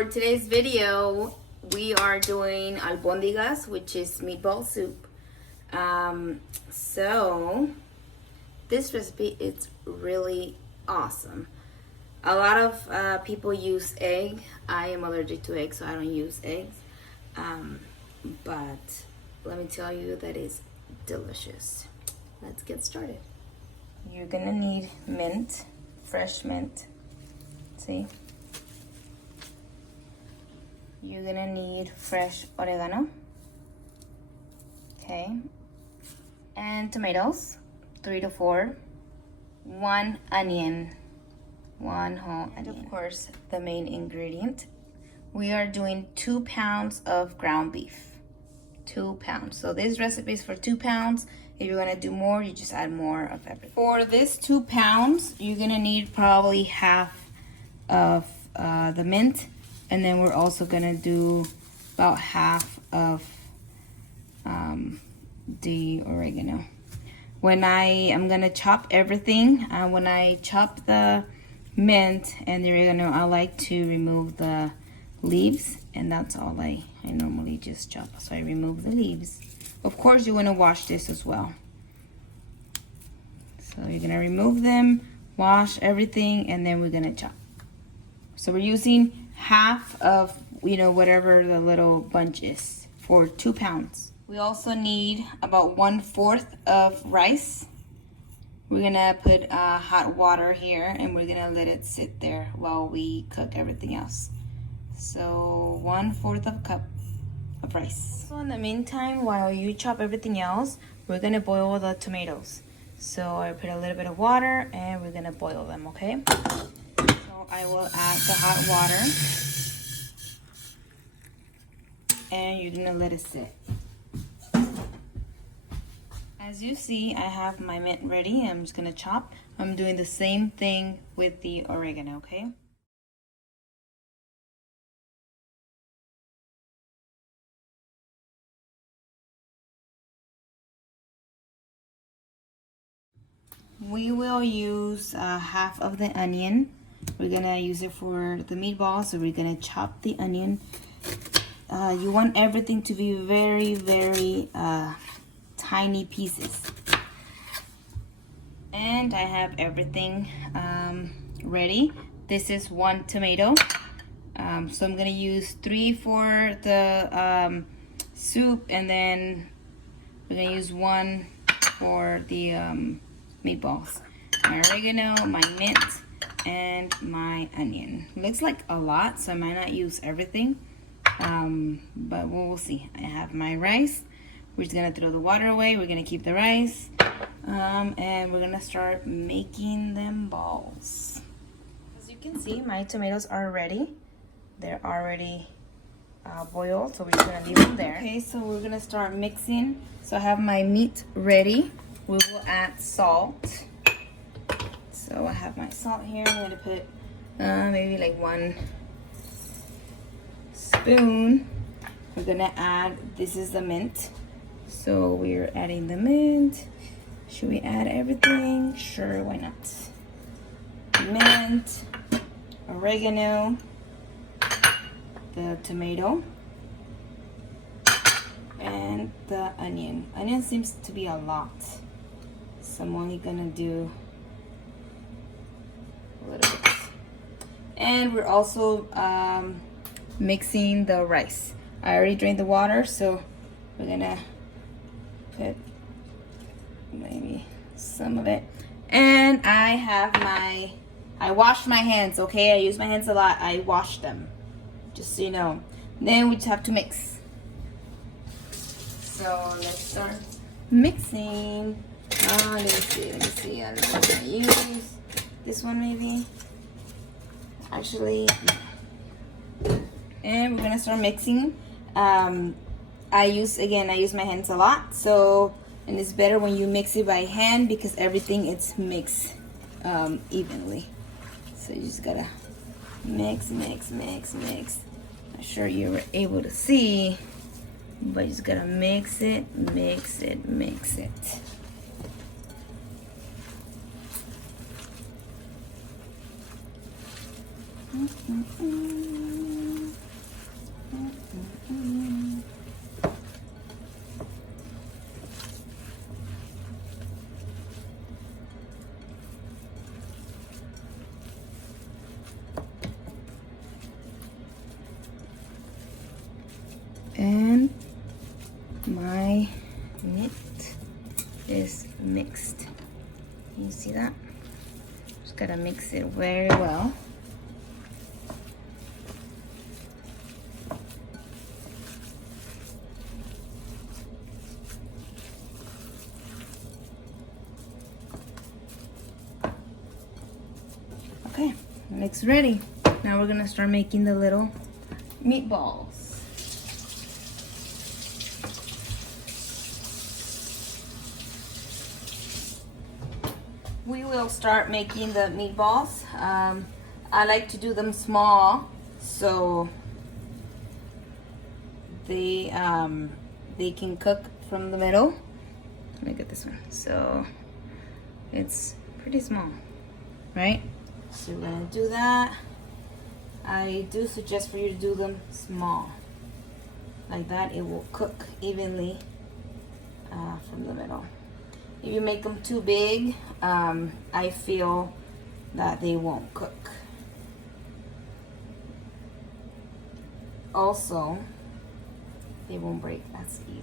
for today's video, we are doing albóndigas, which is meatball soup. So this recipe is really awesome. A lot of people use egg. I am allergic to eggs, so I don't use eggs. But let me tell you that it's delicious. Let's get started. You're gonna need mint, fresh mint. See? You're gonna need fresh oregano. Okay. And tomatoes, 3 to 4. 1 onion. 1 whole onion. And of course, the main ingredient. We are doing 2 pounds of ground beef. 2 pounds. So this recipe is for 2 pounds. If you're gonna do more, you just add more of everything. For this 2 pounds, you're gonna need probably half of the mint, and then we're also gonna do about half of the oregano. When I'm gonna chop everything, when I chop the mint and the oregano, I like to remove the leaves, and that's all I normally just chop. So I remove the leaves. Of course, you want to wash this as well. So you're gonna remove them, wash everything, and then we're gonna chop. So we're using half of, whatever the little bunch is for 2 pounds. We also need about 1/4 of rice. We're gonna put hot water here, and we're gonna let it sit there while we cook everything else. So 1/4 of a cup of rice. So in the meantime, while you chop everything else, we're gonna boil the tomatoes. So I put a little bit of water, and we're gonna boil them, okay? So I will add the hot water, and you're gonna let it sit. As you see, I have my mint ready. I'm just gonna chop. I'm doing the same thing with the oregano, okay? We will use half of the onion. We're gonna use it for the meatball, so we're gonna chop the onion. You want everything to be very, very tiny pieces. And I have everything ready. This is 1 tomato. So I'm gonna use 3 for the soup, and then we're gonna use 1 for the meatballs. My oregano, my mint, and my onion. Looks like a lot, so I might not use everything, but we'll see. I have my rice. We're just gonna throw the water away. We're gonna keep the rice, and we're gonna start making them balls. As you can see, my tomatoes are ready. They're already boiled, so we're just gonna leave them there. Okay, so we're gonna start mixing. So I have my meat ready. We will add salt. So I have my salt here. I'm gonna put maybe like 1 spoon. We're gonna add, this is the mint. So we're adding the mint. Should we add everything? Sure, why not? Mint, oregano, the tomato, and the onion. Onion seems to be a lot, so I'm only gonna do a little bit. And we're also mixing the rice. I already drained the water, so we're gonna put maybe some of it. And I washed my hands, okay? I use my hands a lot. I washed them, just so you know. Then we just have to mix. So let's start mixing. Let me see. I don't know what I'm gonna use. This one maybe. Actually, and we're gonna start mixing. I use my hands a lot, so, and it's better when you mix it by hand because everything is mixed evenly. So you just gotta mix. Not sure you were able to see, but you just gotta mix it. my meat is mixed. Can you see that? Just gotta mix it very well. Okay, mix ready. Now we're gonna start making the little meatballs. We will start making the meatballs. I like to do them small so they can cook from the middle. Let me get this one. So it's pretty small, right? So we're gonna do that. I do suggest for you to do them small. Like that, it will cook evenly from the middle. If you make them too big, I feel that they won't cook. Also, they won't break as easy.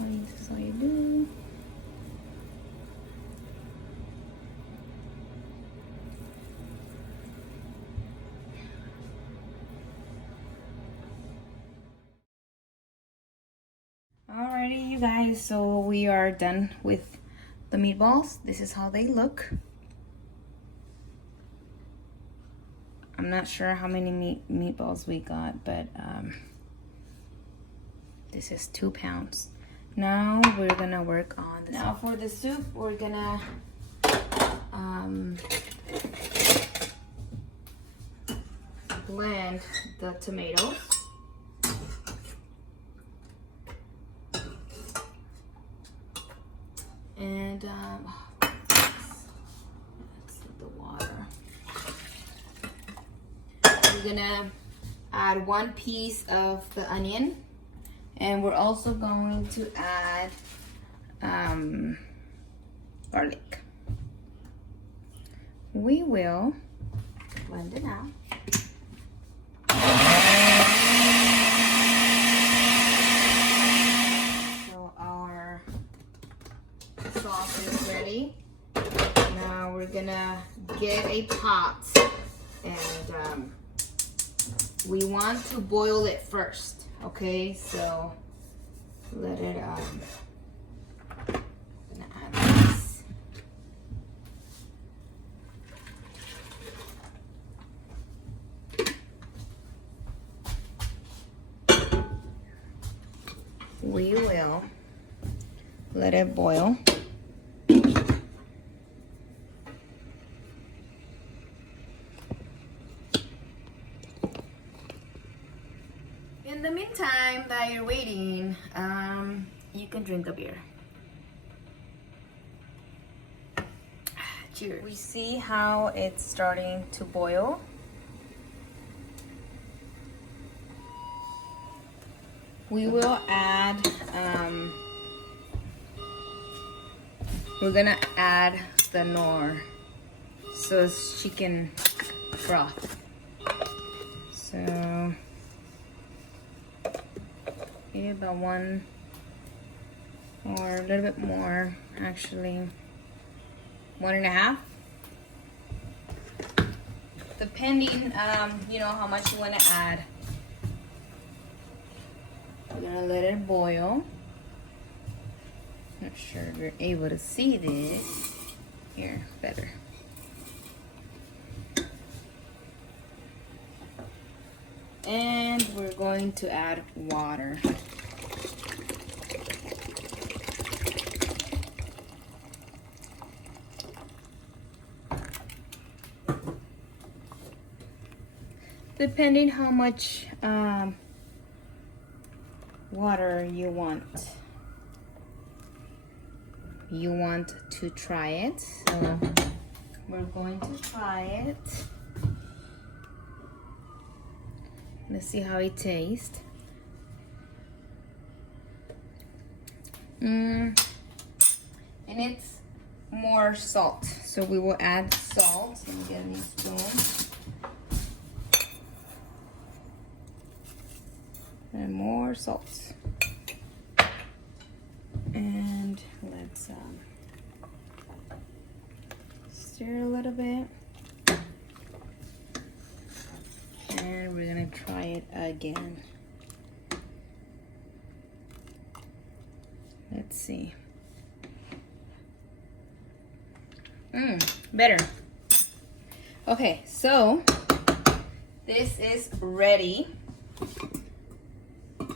This is all you do. Alrighty, you guys, so we are done with the meatballs. This is how they look. I'm not sure how many meatballs we got, but this is 2 pounds. Now we're gonna work on this. Now for the soup, we're gonna blend the tomatoes. And that's the water. We're gonna add 1 piece of the onion, and we're also going to add garlic. We will blend it out. Sauce is ready. Now we're gonna get a pot, and we want to boil it first. Okay, so let it. I'm gonna add this. We will let it boil. In the meantime that you're waiting, you can drink a beer. Cheers. We see how it's starting to boil. We will add, we're gonna add the nor, so it's chicken broth. So maybe about 1 or a little bit more, actually 1.5, depending you know how much you want to add. We're gonna let it boil. Not sure if you're able to see this. Here, better. And we're going to add water. Depending how much water you want. You want to try it, so we're going to try it. Let's see how it tastes. And it's more salt, So we will add salt. Let me get a new spoon. And more salt. And let's stir a little bit. And we're gonna try it again. Let's see. Better. Okay, so this is ready.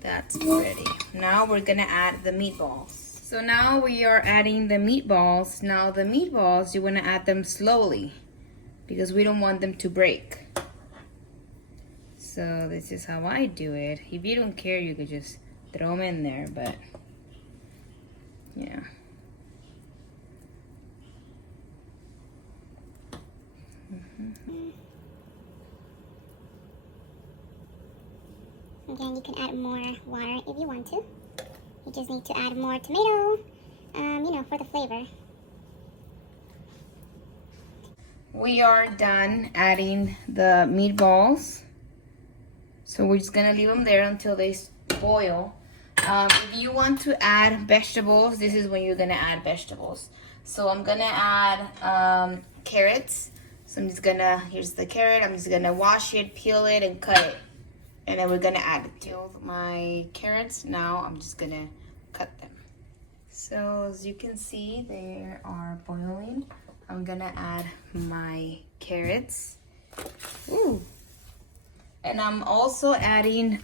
That's ready. Now we're gonna add the meatballs. So now we are adding the meatballs. Now the meatballs, you wanna add them slowly because we don't want them to break. So this is how I do it. If you don't care, you could just throw them in there, but yeah. Again, you can add more water if you want to. You just need to add more tomato, you know, for the flavor. We are done adding the meatballs. So we're just gonna leave them there until they boil. If you want to add vegetables, this is when you're gonna add vegetables. So I'm gonna add carrots. So I'm just gonna, here's the carrot, I'm just gonna wash it, peel it, and cut it. And then we're gonna add it to my carrots. Now I'm just gonna cut them. So as you can see, they are boiling. I'm gonna add my carrots. Ooh. And I'm also adding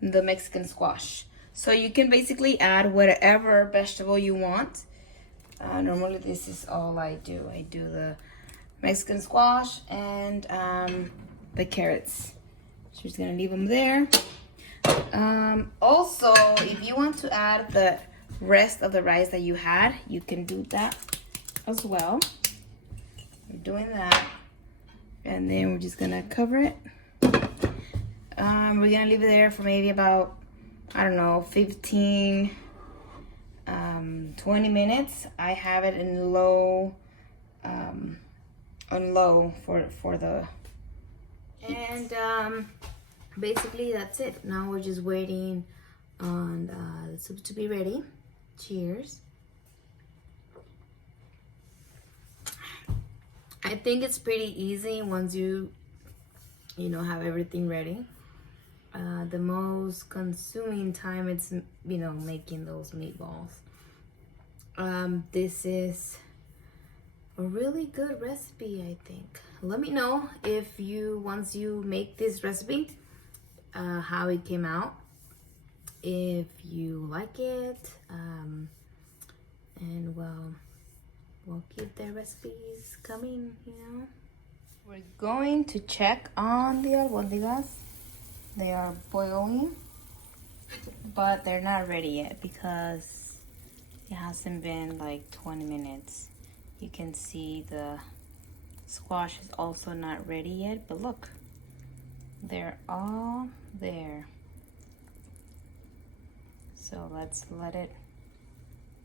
the Mexican squash. So you can basically add whatever vegetable you want. Normally this is all I do. I do the Mexican squash and the carrots. So just gonna leave them there. Also, if you want to add the rest of the rice that you had, you can do that as well. We're doing that. And then we're just gonna cover it. We're gonna leave it there for maybe about, I don't know, 15, 20 minutes. I have it in low, on low for the, and basically that's it. Now we're just waiting on the soup to be ready. Cheers. I think it's pretty easy once you know, have everything ready. The most consuming time it's, you know, making those meatballs. This is a really good recipe, I think. Let me know if you, once you make this recipe, how it came out. If you like it, and well, we'll keep the recipes coming, you know. We're going to check on the albóndigas. They are boiling, but they're not ready yet because it hasn't been like 20 minutes. You can see the squash is also not ready yet, but look, they're all there. So let's let it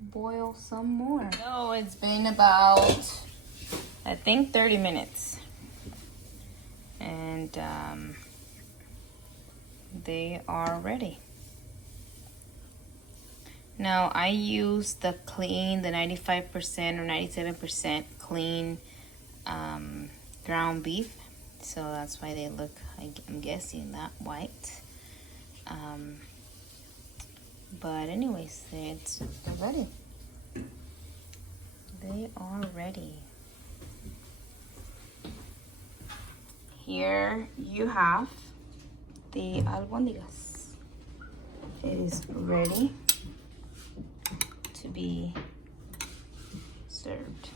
boil some more. So it's been about, I think, 30 minutes. And they are ready. Now I use the clean, the 95% or 97% clean ground beef. So that's why they look, I'm guessing, that white. But anyways, they're ready. They are ready. Here you have the albóndigas. It is ready to be served.